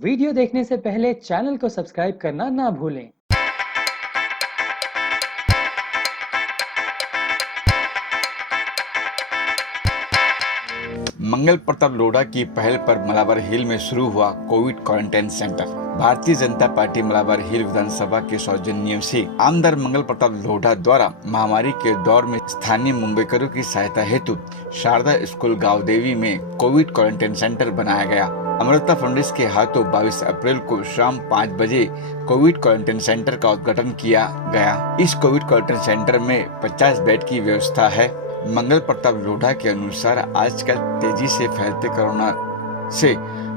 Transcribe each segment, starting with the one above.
Video देखने से पहले चैनल को सब्सक्राइब करना ना भूलें। मंगल प्रताप लोढ़ा की पहल पर मलावर हिल में शुरू हुआ Covid quarantine centre. Bharatiya Janata party Malabar हिल विधानसभा के सौजन्य से आमदार मंगल प्रताप लोढ़ा द्वारा महामारी के दौर में स्थानीय मुंबईकरों की सहायता हेतु शारदा स्कूल गाँव देवी में कोविड क्वारंटाइन सेंटर बनाया गया। अमृता फंडिस के हाथों 22 अप्रैल को शाम 5 बजे कोविड क्वारंटाइन सेंटर का उद्घाटन किया गया। इस कोविड क्वारंटाइन सेंटर में 50 बेड की व्यवस्था है। मंगल प्रताप लोढ़ा के अनुसार आजकल तेजी से फैलते कोरोना से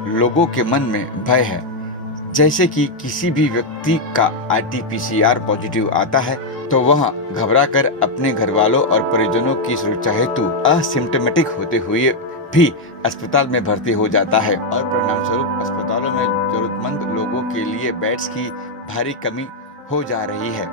लोगों के मन में भय है। जैसे कि किसी भी व्यक्ति का RT-PCR पॉजिटिव आता है तो वह घबराकर अपने घर वालों और परिजनों की सुरक्षा हेतु असिम्टोमेटिक होते हुए भी अस्पताल में भर्ती हो जाता है और परिणाम स्वरूप अस्पतालों में जरूरतमंद लोगों के लिए बेड्स की भारी कमी हो जा रही है।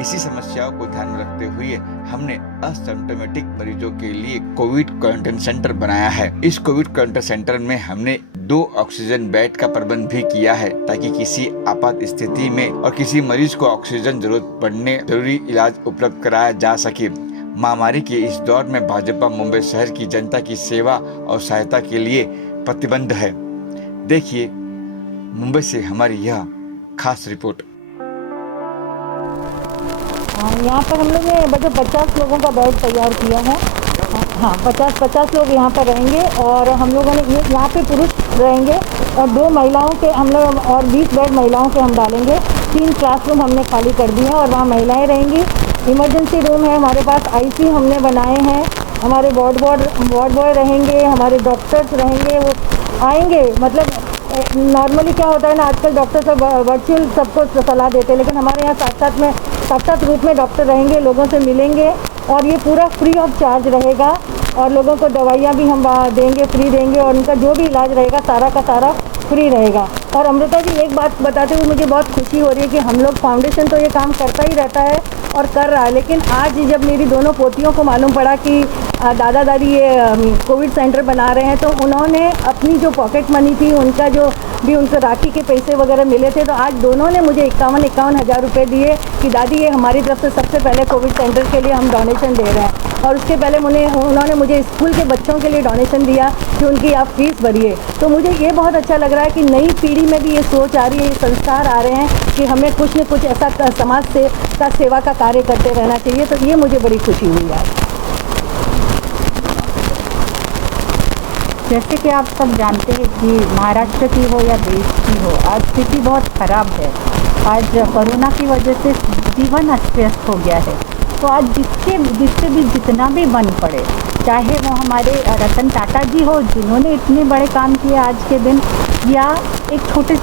इसी समस्याओं को ध्यान में रखते हुए हमने असिम्टोमेटिक मरीजों के लिए कोविड क्वारंटाइन सेंटर बनाया है। इस कोविड क्वारंटाइन सेंटर में हमने 2 ऑक्सीजन बेड का प्रबंध भी किया है ताकि किसी आपात स्थिति में और किसी मरीज को ऑक्सीजन जरूरत पड़ने जरूरी इलाज उपलब्ध कराया जा सके। महामारी के इस दौर में भाजपा मुंबई शहर की जनता की सेवा और सहायता के लिए प्रतिबद्ध है। देखिए मुंबई से हमारी यह खास रिपोर्ट। यहाँ पर हम लोग ने बजट 50 लोगों का बेड तैयार किया है। हाँ, 50 लोग यहाँ पर रहेंगे और हम लोगों ने यहाँ पे पुरुष रहेंगे और 2 महिलाओं के हम लोग और 20 बेड महिलाओं के हम डालेंगे। 3 क्लासरूम हमने खाली कर दिए हैं और वहाँ महिलाएं रहेंगी। इमरजेंसी रूम है हमारे पास, IC हमने बनाए हैं। हमारे वार्ड बॉय रहेंगे, हमारे डॉक्टर्स रहेंगे, वो आएंगे। मतलब नॉर्मली क्या होता है ना, आजकल डॉक्टर सब वर्चुअल सबको सलाह देते हैं, लेकिन हमारे यहाँ साथ रूप में डॉक्टर रहेंगे, लोगों से मिलेंगे और ये पूरा फ्री ऑफ चार्ज रहेगा और लोगों को दवाइयाँ भी हम देंगे, फ्री देंगे और उनका जो भी इलाज रहेगा सारा का सारा फ्री रहेगा। और अमृता जी, एक बात बताते हुए मुझे बहुत खुशी हो रही है कि हम लोग फाउंडेशन तो ये काम करता ही रहता है और कर रहा है, लेकिन आज जब मेरी दोनों पोतियों को मालूम पड़ा कि दादा दादी ये कोविड सेंटर बना रहे हैं तो उन्होंने अपनी जो पॉकेट मनी थी, उनका जो भी उनको राखी के पैसे वगैरह मिले थे, तो आज दोनों ने मुझे 51 हज़ार रुपये दिए कि दादी ये हमारी तरफ से सबसे पहले कोविड सेंटर के लिए हम डोनेशन दे रहे हैं। और उसके पहले उन्होंने मुझे स्कूल के बच्चों के लिए डोनेशन दिया कि उनकी आप फीस भरिए। तो मुझे ये बहुत अच्छा लग रहा है कि नई पीढ़ी में भी ये सोच आ रही है, ये संस्कार आ रहे हैं कि हमें कुछ न कुछ ऐसा समाज से का सेवा का कार्य करते रहना चाहिए। तो ये मुझे बड़ी खुशी हुई आज। जैसे कि आप सब जानते हैं कि महाराष्ट्र की हो या देश की हो, आज स्थिति बहुत ख़राब है। आज कोरोना की वजह से जीवन अस्त व्यस्त हो गया है। तो आज जिससे भी जितना भी बन पड़े, चाहे वो हमारे रतन टाटा जी हो जिन्होंने इतने बड़े काम किए आज के दिन, या एक छोटी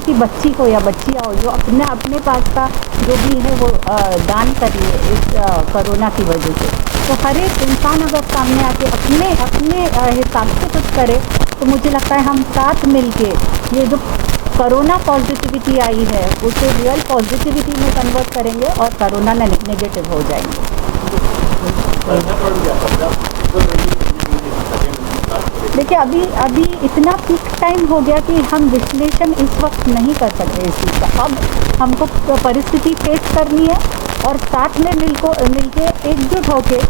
सी बच्ची हो या बच्चियाँ हो जो अपने पास का जो भी है वो दान करिए इस कोरोना की वजह से। तो हर एक इंसान अगर सामने आके अपने हिसाब से कुछ करे तो मुझे लगता है हम साथ मिलके ये जो कोरोना पॉजिटिविटी आई है उसे रियल पॉजिटिविटी में कन्वर्ट करेंगे और कोरोना नेगेटिव हो जाएंगे। देखिए अभी इतना पीक टाइम हो गया कि हम विश्लेषण इस वक्त नहीं कर सकते इस चीज़ का। अब हमको परिस्थिति फेस करनी है और साथ में मिलके एकजुट होके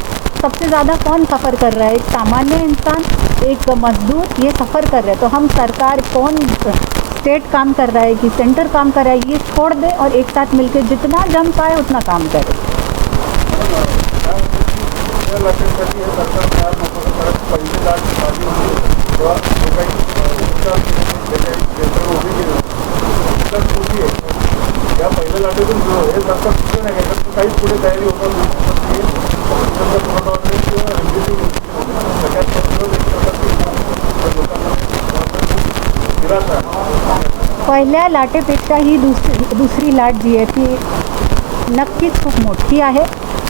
सबसे ज़्यादा कौन सफ़र कर रहा है, एक सामान्य इंसान, एक मजदूर, ये सफ़र कर रहे हैं। तो हम सरकार, कौन स्टेट काम कर रहा है कि सेंटर काम कर रहा है, ये छोड़ दे और एक साथ मिलके जितना जम पाए उतना काम करें। पहिल्या लाटेपेक्षा ही दुसरी लाट जी आहे ती नक्कीच खूप मोठी आहे।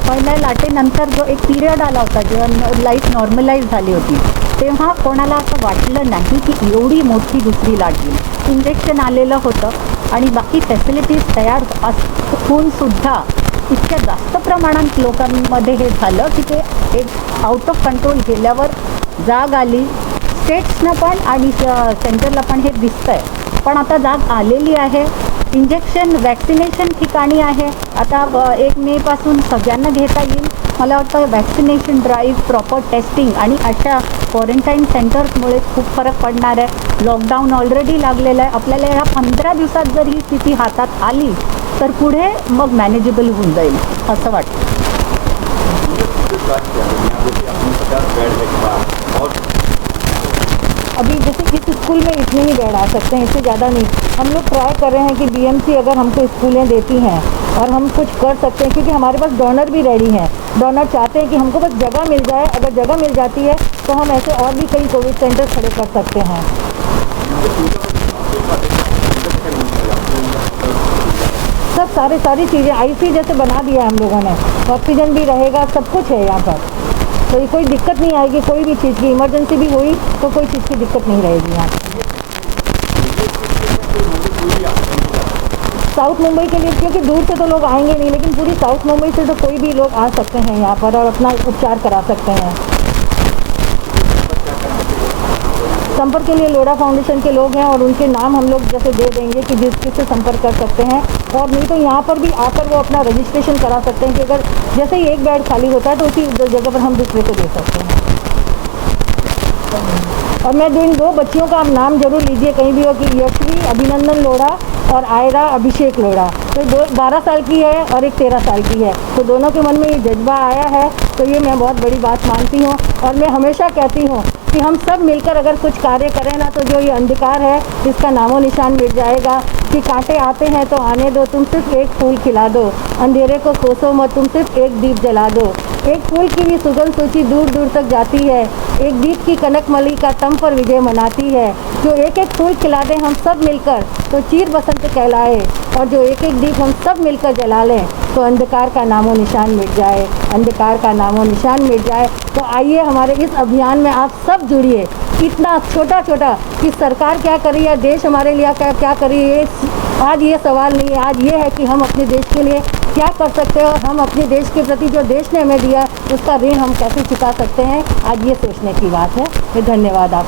पहिल्या लाटेनंतर जो एक पिरियड आला होता जेव्हा लाईफ नॉर्मलाइज झाली होती, तेव्हा कोणाला असं वाटलं नाही की एवढी मोठी दुसरी लाट येईल। इंजेक्शन आलेलं होतं आणि बाकी फॅसिलिटीज तयार होऊनसुद्धा इतक्या जास्त प्रमाणात लोकांमध्ये हे झालं की ते एक आउट ऑफ कंट्रोल गेल्यावर जाग आली, स्टेट्सना पण आणि सेंटरला पण हे दिसतंय, पण आता जाग आलेली आहे. इंजेक्शन वॅक्सिनेशन ठिकाणी आहे. आता 1 मेपासून सगळ्यांना घेता येईल. मला वाटतं वॅक्सिनेशन ड्राईव्ह, प्रॉपर टेस्टिंग आणि अशा क्वारंटाईन सेंटर्समुळे खूप फरक पडणार आहे. लॉकडाऊन ऑलरेडी लागलेलं आहे. आपल्याला ह्या 15 दिवसात जर ही स्थिती हातात आली तर पुढे मग मॅनेजेबल होऊन जाईल असं वाटतं. अभी जैसे इस स्कूल में इतने ही बेड आ सकते हैं, इससे ज़्यादा नहीं. हम लोग ट्राई कर रहे हैं कि बीएमसी अगर हमको स्कूलें देती हैं और हम कुछ कर सकते हैं, क्योंकि हमारे पास डोनर भी रेडी हैं. डोनर चाहते हैं कि हमको बस जगह मिल जाए. अगर जगह मिल जाती है तो हम ऐसे और भी कई कोविड सेंटर खड़े कर सकते हैं. सब सारी चीज़ें आईसी जैसे बना दिया है हम लोगों ने. ऑक्सीजन भी रहेगा, सब कुछ है यहाँ पर. तो कोई दिक्कत नहीं आएगी. कोई भी चीज़ की इमरजेंसी भी हुई तो कोई चीज़ की दिक्कत नहीं रहेगी यहाँ. साउथ मुंबई के लिए, क्योंकि दूर से तो लोग आएंगे नहीं, लेकिन पूरी साउथ मुंबई से तो कोई भी लोग आ सकते हैं यहाँ पर और अपना उपचार करा सकते हैं. संपर्क के लिए लोढ़ा फाउंडेशन के लोग हैं और उनके नाम हम लोग जैसे दे देंगे कि जिससे संपर्क कर सकते हैं. और नहीं तो यहाँ पर भी आकर वो अपना रजिस्ट्रेशन करा सकते हैं कि अगर जैसे ही एक बेड खाली होता है तो उसी जगह पर हम दूसरे को दे सकते हैं. और मैं इन 2 बच्चियों का आप नाम जरूर लीजिए कहीं भी हो, कि यशवी अभिनंदन लोढ़ा और आयरा अभिषेक लोढ़ा. तो 12 साल की है और एक 13 साल की है. तो दोनों के मन में ये जज्बा आया है, तो ये मैं बहुत बड़ी बात मानती हूँ. और मैं हमेशा कहती हूँ कि हम सब मिलकर अगर कुछ कार्य करें ना, तो जो ये अंधकार है इसका नामो निशान मिट जाएगा. कि कांटे आते हैं तो आने दो, तुम सिर्फ एक फूल खिला दो. अंधेरे को कोसो मत, तुम सिर्फ एक दीप जला दो. एक फूल की भी सुगंध सूची दूर दूर तक जाती है. एक दीप की कनक मलिका तम पर विजय मनाती है. जो एक एक फूल खिला दें हम सब मिलकर तो चीर बसंत कहलाए. और जो एक एक दीप हम सब मिलकर जला लें तो अंधकार का नामो निशान मिट जाए. अंधकार का नामो निशान मिट जाए. तो आइए हमारे इस अभियान में आप सब जुड़िए. इतना छोटा कि सरकार क्या कर रही है, देश हमारे लिए क्या कर रही है, आज ये सवाल नहीं है. आज ये है कि हम अपने देश के लिए क्या कर सकते हैं और हम अपने देश के प्रति जो देश ने हमें दिया उसका ऋण हम कैसे चुका सकते हैं. आज ये सोचने की बात है. धन्यवाद आप.